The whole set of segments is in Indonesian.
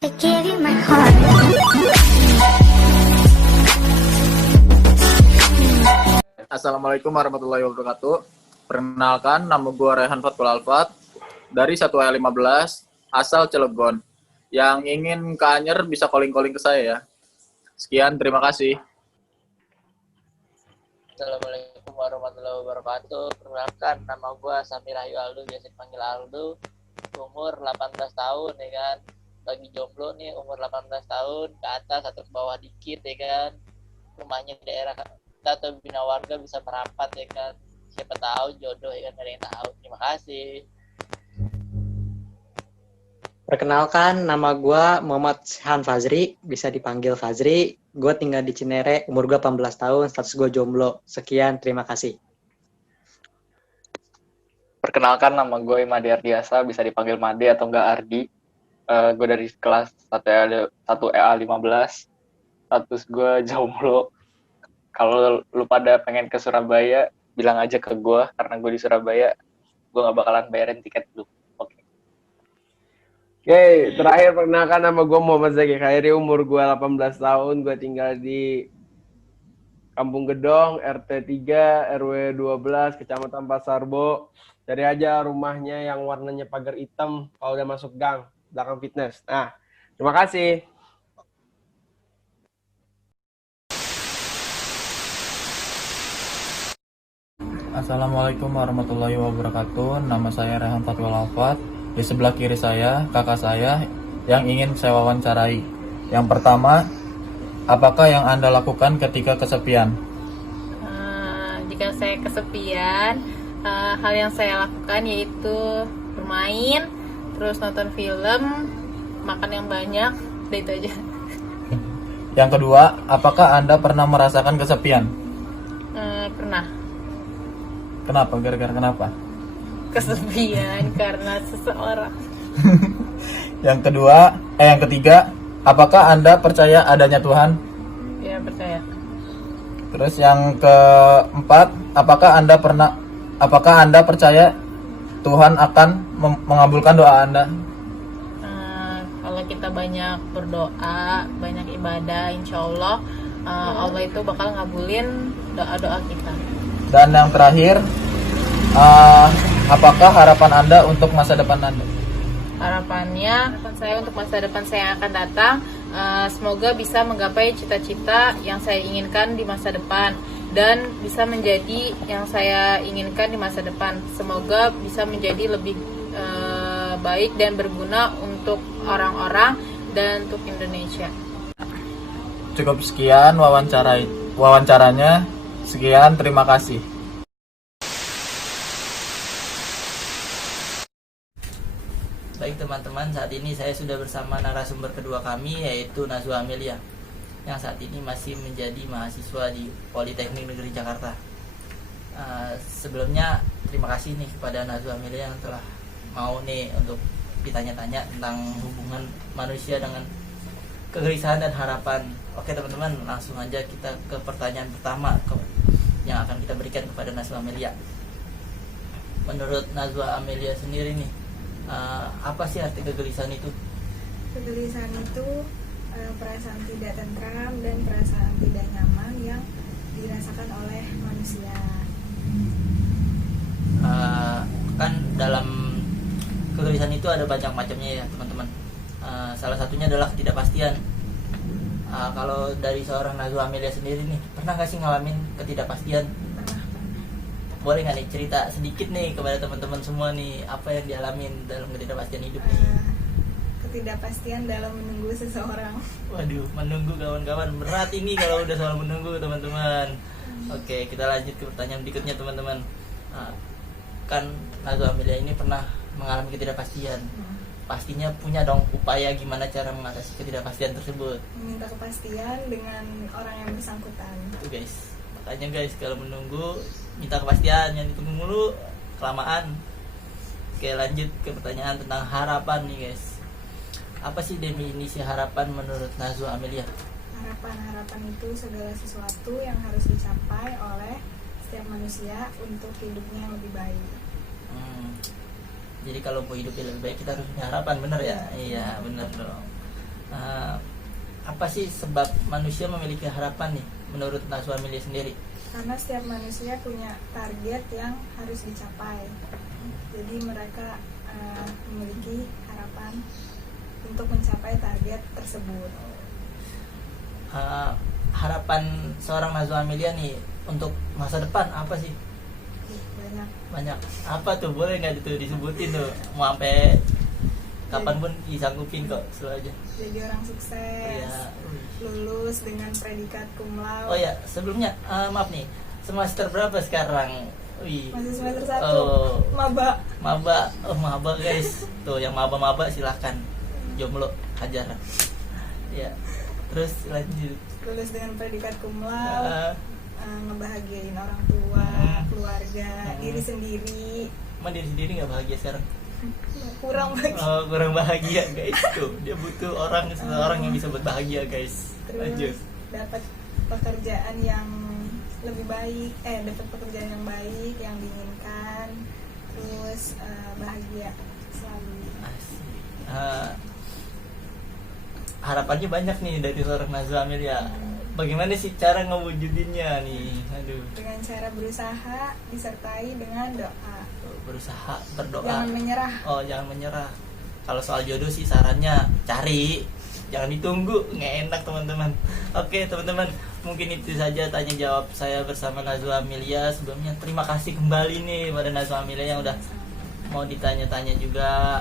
I gave you my heart. Assalamualaikum warahmatullahi wabarakatuh. Perkenalkan, nama gue Rehan Fatul Alfat dari 1E15 asal Cilegon. Yang ingin ke Anyer bisa calling-calling ke saya ya. Sekian, terima kasih. Assalamualaikum warahmatullahi wabarakatuh. Perkenalkan, nama gue Samir Rahayu Aldo, biasa dipanggil Aldo. Umur 18 tahun ya kan. Lagi jomblo nih, umur 18 tahun ke atas atau ke bawah dikit ya kan. Rumahnya di daerah kita atau bina warga bisa merapat ya kan. Siapa tahu jodoh ya kan, ada yang tahu. Terima kasih. Perkenalkan, nama gue Muhammad Han Fazri, bisa dipanggil Fazri. Gue tinggal di Cinere, umur gue 18 tahun, status gue jomblo. Sekian, terima kasih. Perkenalkan, nama gue Made Ardiasa, bisa dipanggil Made atau enggak Ardi. Gue dari kelas 1EA15, status gue jomblo. Kalau lu pada pengen ke Surabaya, bilang aja ke gue, karena gue di Surabaya, gue gak bakalan bayarin tiket lu. Oke, terakhir perkenalkan, nama gue Muhammad Zaki Khairi, umur gue 18 tahun, gue tinggal di Kampung Gedong, RT 3, RW 12, Kecamatan Pasarbo. Cari aja rumahnya yang warnanya pagar hitam kalau udah masuk gang, belakang fitness. Nah, terima kasih. Assalamualaikum warahmatullahi wabarakatuh. Nama saya Rehan Fatul Alfat. Di sebelah kiri saya, kakak saya yang ingin saya wawancarai. Yang pertama, apakah yang Anda lakukan ketika kesepian? Jika saya kesepian, hal yang saya lakukan yaitu bermain, terus nonton film, makan yang banyak, udah itu aja. Yang kedua, apakah Anda pernah merasakan kesepian? Pernah Kenapa? Gara-gara kenapa? kesepian karena seseorang. Yang ketiga, apakah Anda percaya adanya Tuhan? Ya, percaya. Terus yang keempat, apakah Anda percaya Tuhan akan mengabulkan doa Anda? Kalau kita banyak berdoa, banyak ibadah, insya Allah Allah itu bakal ngabulin doa-doa kita. Dan yang terakhir, apakah harapan Anda untuk masa depan Anda? Harapan saya untuk masa depan saya yang akan datang, semoga bisa menggapai cita-cita yang saya inginkan di masa depan dan bisa menjadi yang saya inginkan di masa depan. Semoga bisa menjadi lebih baik dan berguna untuk orang-orang dan untuk Indonesia. Cukup sekian wawancaranya. Sekian, terima kasih. Baik teman-teman, saat ini saya sudah bersama narasumber kedua kami, yaitu Nazwa Amelia, yang saat ini masih menjadi mahasiswa di Politeknik Negeri Jakarta. Sebelumnya terima kasih nih kepada Nazwa Amelia yang telah mau nih untuk ditanya-tanya tentang hubungan manusia dengan kegelisahan dan harapan. Oke teman-teman, langsung aja kita ke pertanyaan pertama yang akan kita berikan kepada Nazwa Amelia. Menurut Nazwa Amelia sendiri nih, apa sih arti kegelisahan itu? Kegelisahan itu perasaan tidak tentram dan perasaan tidak nyaman yang dirasakan oleh manusia. Kan dalam kegelisahan itu ada banyak macamnya ya teman-teman. Salah satunya adalah ketidakpastian. Kalau dari seorang Nazwa Amelia sendiri nih, pernah nggak sih ngalamin ketidakpastian? Boleh nggak nih cerita sedikit nih kepada teman-teman semua nih, apa yang dialamin dalam ketidakpastian hidup nih? Ketidakpastian dalam menunggu seseorang. Waduh, menunggu kawan-kawan, berat ini kalau udah soal menunggu teman-teman. Oke, kita lanjut ke pertanyaan berikutnya teman-teman. Kan Nazwa Amelia ini pernah mengalami ketidakpastian. Pastinya punya dong upaya gimana cara mengatasi ketidakpastian tersebut. Meminta kepastian dengan orang yang bersangkutan. Itu guys, makanya guys kalau menunggu minta kepastian, yang ditunggu mulu kelamaan. Oke, lanjut ke pertanyaan tentang harapan nih guys. Apa sih definisi harapan menurut Nazwa Amelia? Harapan itu segala sesuatu yang harus dicapai oleh setiap manusia untuk hidupnya yang lebih baik. Jadi kalau mau hidupnya lebih baik kita harus punya harapan, bener ya? Iya, bener dong. Apa sih sebab manusia memiliki harapan nih menurut Najwa Amelia sendiri? Karena setiap manusia punya target yang harus dicapai. Jadi mereka memiliki harapan untuk mencapai target tersebut. Harapan seorang Najwa Amelia nih untuk masa depan apa sih? Banyak. Apa tuh, boleh nggak itu disebutin tuh? Mau sampai kapanpun disanggupin kok, selalu aja. Jadi orang sukses, Ya. lulus dengan predikat cum laude. Oh ya, sebelumnya maaf nih, semester berapa sekarang? Wih. Masih semester 1, Oh, maba. maba guys. Tuh yang maba silahkan jomblo hajar. Ya. Terus lanjut. Lulus dengan predikat cum laude, ngebahagiain orang tua, keluarga, diri sendiri. Emang diri sendiri nggak bahagia sekarang? Kurang bahagia. Oh, kurang bahagia guys. Tuh dia butuh seseorang yang bisa buat bahagia guys. Lanjut. Terus dapat pekerjaan yang lebih baik, dapat pekerjaan yang baik yang diinginkan. Terus bahagia selalu. Asik. Harapannya banyak nih dari seorang Najwa Amelia. Bagaimana sih cara ngewujudinnya nih? Aduh. Dengan cara berusaha disertai dengan doa. Berusaha, berdoa. Jangan menyerah. Oh, jangan menyerah. Kalau soal jodoh sih sarannya cari, jangan ditunggu, nggak enak teman-teman. Oke teman-teman, mungkin itu saja tanya jawab saya bersama Najwa Amelia. Sebelumnya terima kasih kembali nih pada Najwa Amelia yang udah mau ditanya-tanya juga.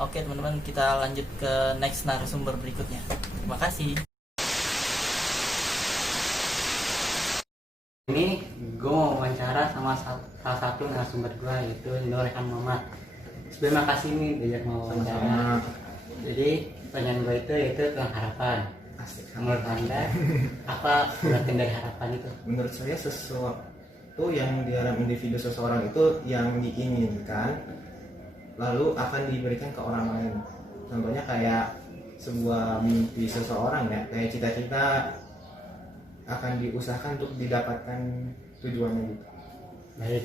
Oke teman-teman, kita lanjut ke next narasumber berikutnya. Terima kasih. Ini gue mau wawancara sama salah satu narasumber gue, yaitu Rehan Muhammad. Terima kasih nih diajak mau wawancara. Jadi pertanyaan gue itu yaitu tentang harapan. Menurut Anda apa arti dari harapan itu? Menurut saya sesuatu yang di dalam individu seseorang itu yang diinginkan lalu akan diberikan ke orang lain. Contohnya kayak sebuah mimpi seseorang ya, kayak cita-cita akan diusahakan untuk didapatkan tujuannya gitu. Baik,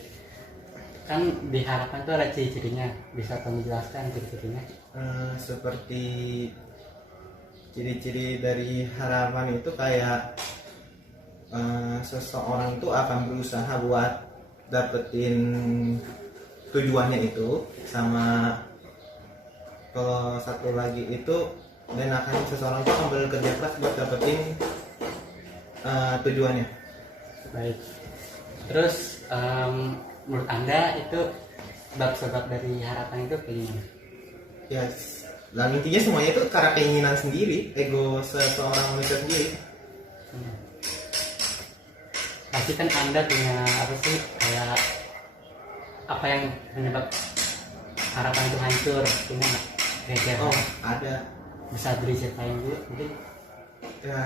kan diharapkan itu ada ciri-cirinya, bisa kamu jelaskan ciri-cirinya? Seperti ciri-ciri dari harapan itu kayak seseorang tuh akan berusaha buat dapetin tujuannya itu, sama kalau satu lagi itu dan akan seseorang itu akan bekerja keras buat dapetin tujuannya. Baik. Terus menurut Anda itu sebab-sebab dari harapan itu kayak gimana? Ya, dan intinya semuanya itu karena keinginan sendiri, ego seseorang manusia sendiri. Pasti kan Anda punya apa sih, kayak apa yang menyebab harapan itu hancur, punya nggak? Kira-kira Oh, ada. bisa beri ceritain dulu mungkin? Ya,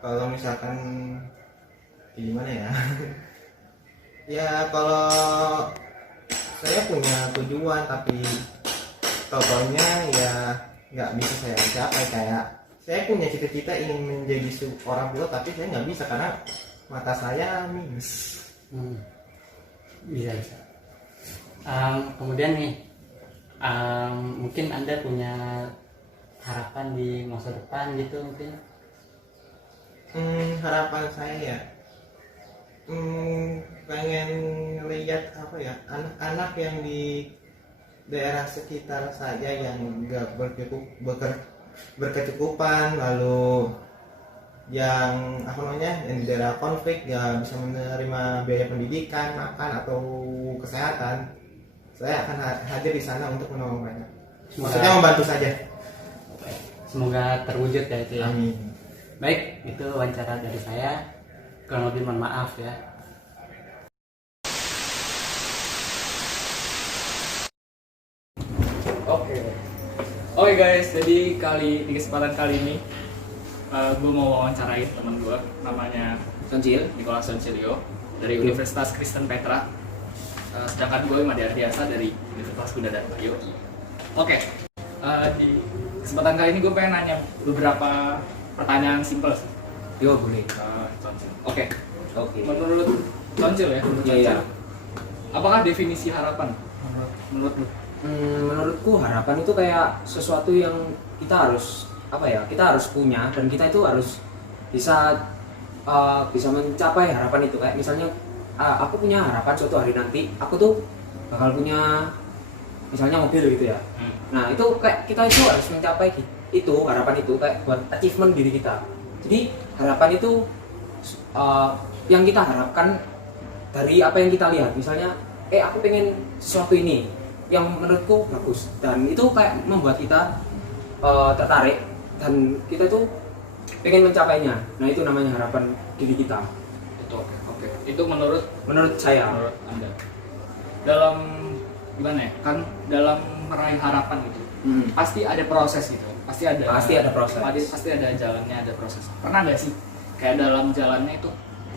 kalau misalkan gimana ya? Ya kalau saya punya tujuan tapi totalnya ya nggak bisa saya capai. Kayak saya punya cita-cita ingin menjadi seorang pilot tapi saya nggak bisa karena mata saya minus. Bisa. Kemudian nih, mungkin Anda punya harapan di masa depan gitu mungkin? Harapan saya ya, pengen lihat apa ya, anak-anak yang di daerah sekitar saja yang nggak berkecukupan, lalu yang apa namanya yang di daerah konflik ya bisa menerima biaya pendidikan, makan atau kesehatan. Saya akan hadir di sana untuk menolong mereka. Maksudnya membantu saja. Semoga terwujud ya itu ya. Amin. Baik, itu wawancara dari saya. Kurang lebih mohon maaf ya. Oke guys, jadi di kesempatan kali ini gue mau wawancarain teman gue, namanya Nicholas Soncilio dari Universitas Kristen Petra. Sedangkan gue Made Ardiasa dari Universitas Bunda dan Bayu. Oke, di kesempatan kali ini gue pengen nanya beberapa pertanyaan simpel. Yo boleh. Soncil. Oke. Menurut Soncil ya, Iya. apakah definisi harapan menurut lu? Menurutku harapan itu kayak sesuatu yang kita harus apa ya, kita harus punya, dan kita itu harus bisa bisa mencapai harapan itu. Kayak misalnya aku punya harapan suatu hari nanti aku tuh bakal punya misalnya mobil gitu ya. Nah itu kayak kita itu harus mencapai itu harapan itu, kayak buat achievement diri kita. Jadi harapan itu yang kita harapkan dari apa yang kita lihat. Misalnya aku pengen sesuatu ini yang menurutku bagus, dan itu kayak membuat kita tertarik dan kita tuh pengen mencapainya. Nah itu namanya harapan diri kita. Itu oke. Itu menurut saya. menurut Anda. Dalam gimana ya? Kan dalam meraih harapan gitu. Pasti ada proses gitu. Pasti ada proses. Pasti ada jalannya, ada proses. Pernah nggak sih kayak dalam jalannya itu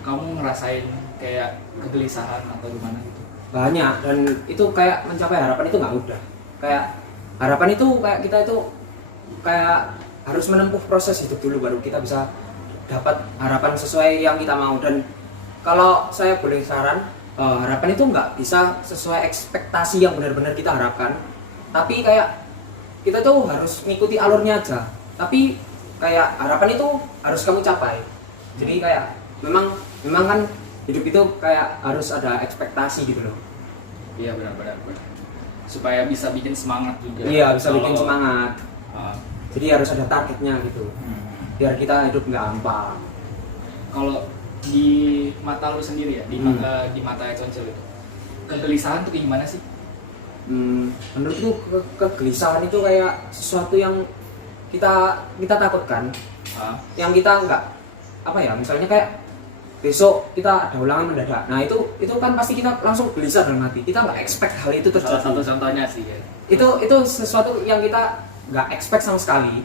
kamu ngerasain kayak kegelisahan atau gimana gitu? Banyak, dan itu kayak mencapai harapan itu nggak mudah. Kayak harapan itu kayak kita itu kayak harus menempuh proses hidup dulu baru kita bisa dapat harapan sesuai yang kita mau. Dan kalau saya boleh saran, harapan itu nggak bisa sesuai ekspektasi yang benar-benar kita harapkan, tapi kayak kita tuh harus mengikuti alurnya aja. Tapi kayak harapan itu harus kamu capai. Jadi kayak memang kan hidup itu kayak harus ada ekspektasi gitu loh. Iya benar. Supaya bisa bikin semangat juga. Iya, bisa bikin semangat. Jadi harus ada targetnya gitu. Biar kita hidup nggak hampa. Kalau di mata lu sendiri ya, di mata Econsel itu, kegelisahan tuh gimana sih? Menurutku kegelisahan itu kayak sesuatu yang kita takutkan, yang kita nggak apa ya, misalnya kayak besok kita ada ulangan mendadak. Nah itu kan pasti kita langsung gelisah dalam hati. Kita nggak expect hal itu terjadi. Salah satu contohnya sih ya. Itu sesuatu yang kita nggak expect sama sekali,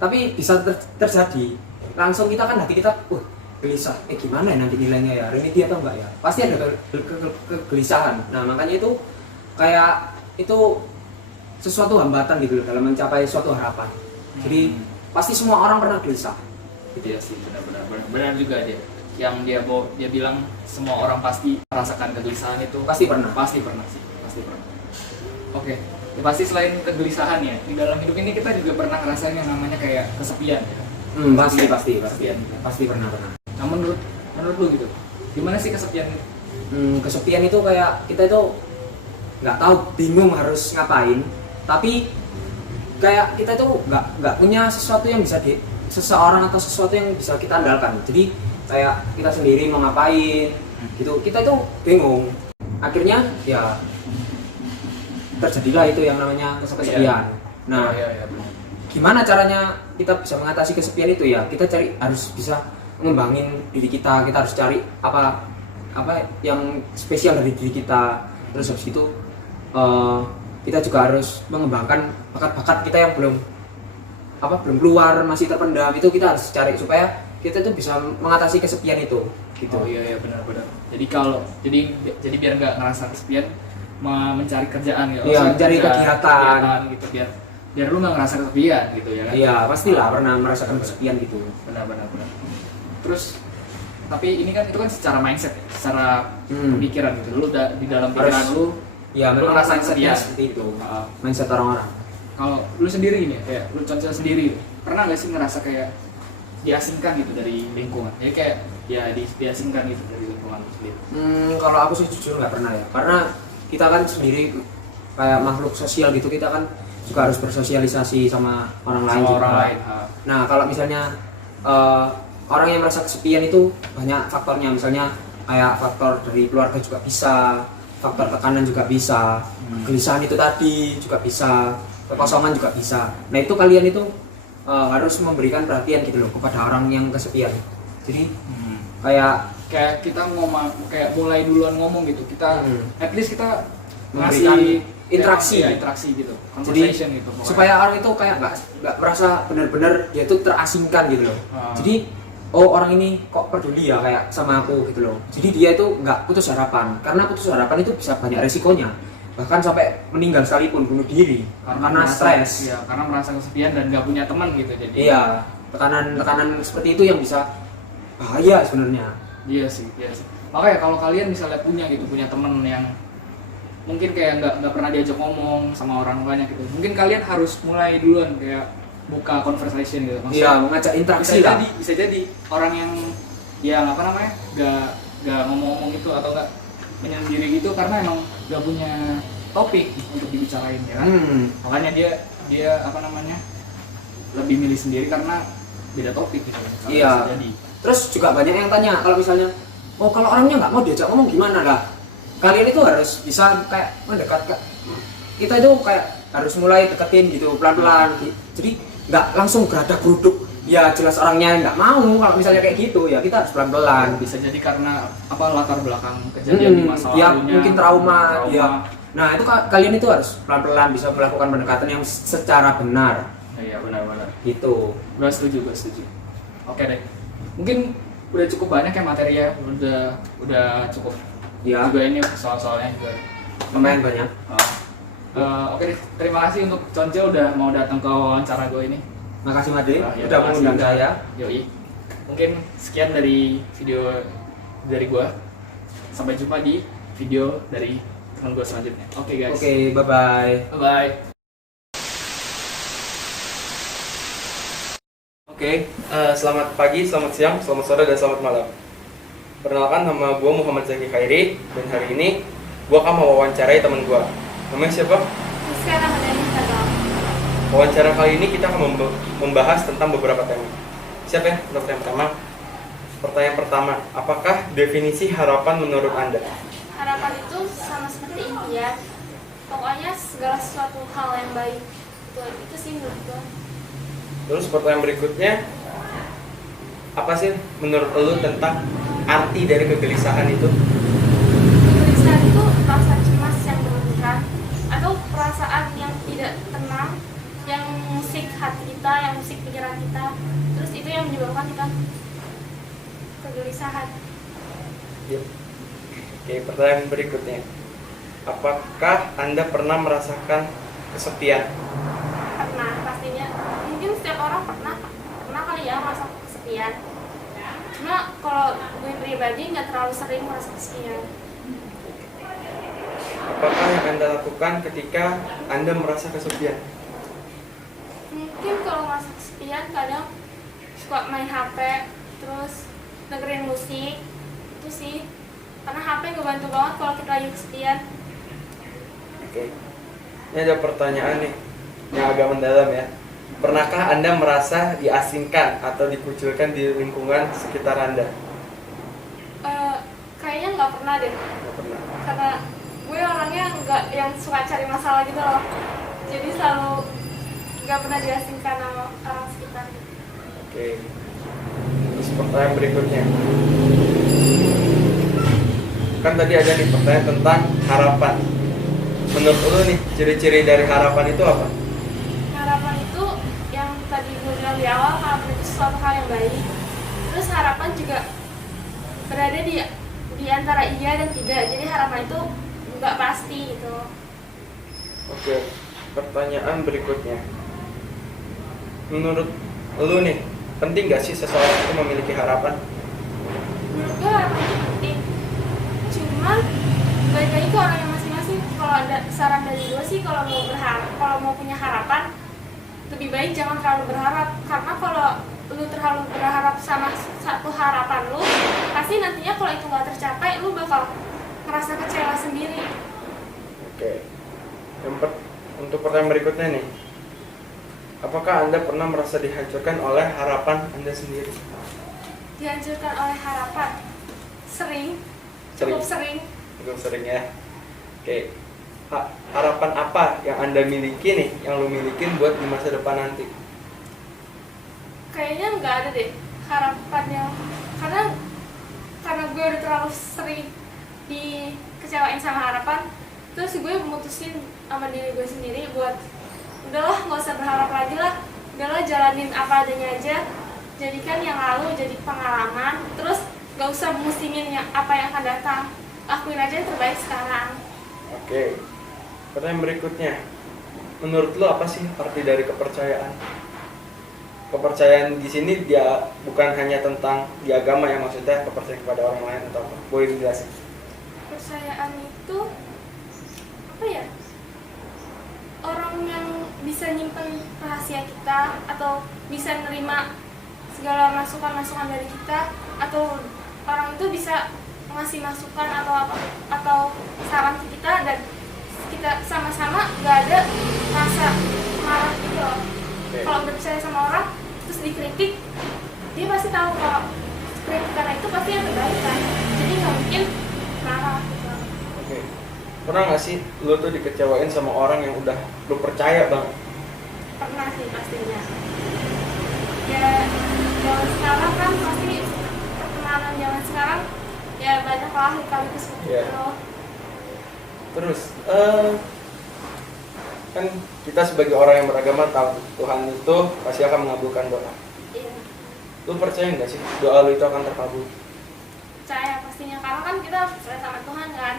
tapi bisa terjadi. Langsung kita kan hati kita, gelisah. Gimana ya nanti nilainya ya, remedi atau enggak ya? Pasti ada kegelisahan. Nah makanya itu kayak itu sesuatu hambatan gitu dalam mencapai suatu harapan. Jadi pasti semua orang pernah gelisah. Gitu ya sih, benar juga dia. Yang dia bilang semua orang pasti merasakan kegelisahan itu. Pasti pernah sih, pasti pernah. Oke, ya pasti selain kegelisahan ya, di dalam hidup ini kita juga pernah ngerasain yang namanya kayak kesepian ya. Pasti pernah. Nah menurut lu gitu, gimana sih kesepian itu? Kesepian itu kayak kita itu nggak tahu, bingung harus ngapain, tapi kayak kita itu nggak punya sesuatu yang bisa seseorang atau sesuatu yang bisa kita andalkan. Jadi kayak kita sendiri mau ngapain gitu, kita itu bingung. Akhirnya ya terjadilah itu yang namanya kesepian. Nah gimana caranya kita bisa mengatasi kesepian itu ya? Kita harus bisa mengembangin diri kita harus cari apa yang spesial dari diri kita. Terus habis itu kita juga harus mengembangkan bakat-bakat kita yang belum keluar, masih terpendam. Itu kita harus cari supaya kita tuh bisa mengatasi kesepian itu gitu. Oh iya benar. Jadi biar nggak ngerasa kesepian, mencari kerjaan ya. Iya, mencari kegiatan gitu biar lu nggak ngerasa kesepian gitu ya kan. Iya, pastilah pernah merasakan kesepian gitu. Benar. Terus tapi ini kan itu kan secara mindset, secara pemikiran gitu. Lu di dalam pikiran lu ya lu memang ngerasa kesepian seperti itu. Mindset orang-orang. Kalau lu sendiri gini, kayak lu contoh sendiri, pernah nggak sih ngerasa kayak diasingkan gitu dari lingkungan? Jadi kayak ya diasingkan gitu dari lingkungan sendiri. Kalau aku sih jujur nggak pernah ya, karena kita kan sendiri kayak makhluk sosial gitu, kita kan juga harus bersosialisasi sama orang lain. Nah kalau misalnya orang yang merasa kesepian itu banyak faktornya, misalnya kayak faktor dari keluarga juga bisa, faktor tekanan juga bisa, kegelisahan itu tadi juga bisa, kekosongan juga bisa. Nah itu kalian itu harus memberikan perhatian gitu loh kepada orang yang kesepian. Jadi kayak kita ngomong, kayak mulai duluan ngomong gitu, kita at least kita memberikan interaksi gitu, conversation gitu. Supaya orang itu kayak nggak merasa benar-benar dia itu terasingkan gitu loh. Jadi orang ini kok peduli ya kayak sama aku gitu loh. Jadi dia itu nggak putus harapan, karena putus harapan itu bisa banyak resikonya, bahkan sampai meninggal sekalipun, bunuh diri karena stres. Iya, karena merasa kesepian dan nggak punya teman gitu. Jadi iya, tekanan seperti itu yang bisa bahaya sebenarnya. Iya sih. Makanya kalau kalian misalnya punya teman yang mungkin kayak nggak pernah diajak ngomong sama orang banyak gitu, mungkin kalian harus mulai duluan kayak buka conversation gitu. Iya, mengajak interaksi lah. Bisa jadi orang yang apa namanya gak ngomong-ngomong gitu atau gak menyendiri gitu karena emang gak punya topik untuk dibicarain ya kan. Makanya dia apa namanya lebih milih sendiri karena beda topik gitu. Iya. Jadi. Terus juga banyak yang tanya kalau misalnya, oh kalau orangnya nggak mau diajak ngomong gimana lah? Kalian itu harus bisa kayak mendekat kita itu kayak harus mulai deketin gitu pelan-pelan. Jadi nggak langsung geradak geruduk. Ya jelas orangnya nggak mau kalau misalnya kayak gitu ya kita harus pelan-pelan. Bisa jadi karena apa latar belakang kejadian di masa ya, lalunya. mungkin trauma. Ya. Nah itu kalian itu harus pelan-pelan bisa melakukan pendekatan yang secara benar. Iya benar-benar. Gitu. Gue setuju. Oke deh. Mungkin udah cukup banyak ya materi ya. Udah cukup. Ya. Juga ini soal-soalnya juga lumayan banyak. Oke deh. Terima kasih untuk Concil udah mau datang ke wawancara gue ini. Makasih Made, Ya, udah mengundang saya. Yoi. Mungkin sekian dari video dari gua. Sampai jumpa di video dari teman gua selanjutnya. Oke guys. Oke, bye-bye. Bye-bye. Oke, selamat pagi, selamat siang, selamat sore, dan selamat malam. Perkenalkan, nama gue Muhammad Zaki Khairi, dan hari ini gue akan mewawancarai teman gue. Namanya siapa? Wawancara kali ini kita akan membahas tentang beberapa tema. Siap ya untuk yang pertama? Pertanyaan pertama, apakah definisi harapan menurut Anda? Harapan itu sama seperti impian. Pokoknya segala sesuatu hal yang baik. Itu sih menurut gue. Terus pertanyaan berikutnya, apa sih menurut lu tentang arti dari kegelisahan itu? Kegelisahan itu rasa cemas yang berlebihan atau perasaan yang tidak tenang yang musik hati kita, yang musik pikiran kita, terus itu yang menyebabkan kita kegelisahan. Yep. Oke, pertanyaan berikutnya, apakah Anda pernah merasakan kesepian? Pernah, pastinya. Mungkin setiap orang pernah kali ya merasa kesepian. Cuma kalau gue pribadi nggak terlalu sering merasa kesepian. Apakah yang Anda lakukan ketika Anda merasa kesepian? Mungkin kalau merasa kesepian kadang suka main HP, terus dengerin musik, itu sih. Karena HP ngebantu banget kalau kita lagi kesepian. Oke. Ini ada pertanyaan nih yang agak mendalam ya. Pernahkah Anda merasa diasingkan atau dikucilkan di lingkungan sekitar Anda? Kayaknya nggak pernah deh. Nggak pernah. Karena gue orangnya nggak yang suka cari masalah gitu loh. Jadi selalu nggak pernah diasingkan sama orang sekitar. Oke. Terus pertanyaan berikutnya. Kan tadi ada nih pertanyaan tentang harapan. Menurut lu nih, ciri-ciri dari harapan itu apa? Harapan itu yang tadi gue bilang di awal, harapan itu sesuatu hal yang baik. Terus harapan juga berada di antara iya dan tidak. Jadi harapan itu nggak pasti gitu. Oke. Pertanyaan berikutnya. Menurut lu nih, penting gak sih seseorang itu memiliki harapan? Menurut gue harapan itu penting. Cuman balik lagi ke orangnya masing-masing. Kalau ada saran dari gue sih, kalau mau punya harapan, lebih baik jangan terlalu berharap. Karena kalau lu terlalu berharap sama satu harapan lu, pasti nantinya kalau itu nggak tercapai, lu bakal merasa kecewa sendiri. Oke. Untuk pertanyaan berikutnya nih, apakah Anda pernah merasa dihancurkan oleh harapan Anda sendiri? Dihancurkan oleh harapan? Sering. Cukup sering. Cukup sering ya. Oke. Harapan apa yang Anda miliki nih, yang lu milikin buat di masa depan nanti? Kayaknya nggak ada deh harapan yang, karena gue udah terlalu sering dikecewain sama harapan, terus gue memutusin sama diri gue sendiri buat udahlah nggak usah berharap lagi lah, udahlah jalanin apa adanya aja, jadikan yang lalu jadi pengalaman, terus nggak usah musingin apa yang akan datang, lakuin aja yang terbaik sekarang. Oke. Pertanyaan berikutnya, menurut lo apa sih arti dari kepercayaan? Kepercayaan di sini dia bukan hanya tentang di agama ya, maksudnya kepercayaan kepada orang lain atau apa? Boleh dijelasin? Kepercayaan itu apa ya? Orang yang bisa bisa nyimpen rahasia kita atau bisa nerima segala masukan-masukan dari kita, atau orang itu bisa ngasih masukan atau saran ke kita dan kita sama-sama nggak ada rasa marah gitu loh. Kalau udah percaya sama orang terus dikritik, dia pasti tahu kalau kritikan itu pasti yang terbaik kan, jadi nggak mungkin marah gitu. Oke. Pernah nggak sih lu tuh dikecewain sama orang yang udah lu percaya banget? Pernah sih pastinya. Ya zaman sekarang kan pasti pertemanan zaman sekarang ya banyak lah sekaligus Iya. gitu. Terus kan kita sebagai orang yang beragama tahu Tuhan itu pasti akan mengabulkan doa. Iya. Lu percaya nggak sih doa lu itu akan terkabul? Percaya pastinya, karena kan kita percaya sama Tuhan kan.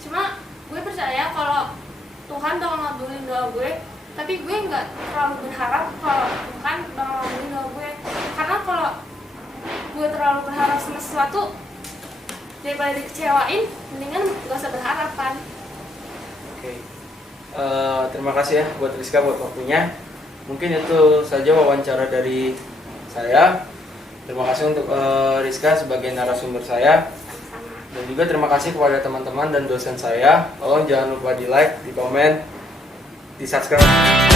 Cuma gue percaya kalau Tuhan bakal ngabulin doa gue, tapi gue nggak terlalu berharap kalau Tuhan bakal ngabulin doa gue, karena kalau gue terlalu berharap sama sesuatu daripada dikecewain, mendingan gak usah berharap kan. Oke. Terima kasih ya buat Rizka buat waktunya. Mungkin itu saja wawancara dari saya. Terima kasih untuk Rizka sebagai narasumber saya. Dan juga terima kasih kepada teman-teman dan dosen saya. Tolong jangan lupa di like, di komen, di subscribe.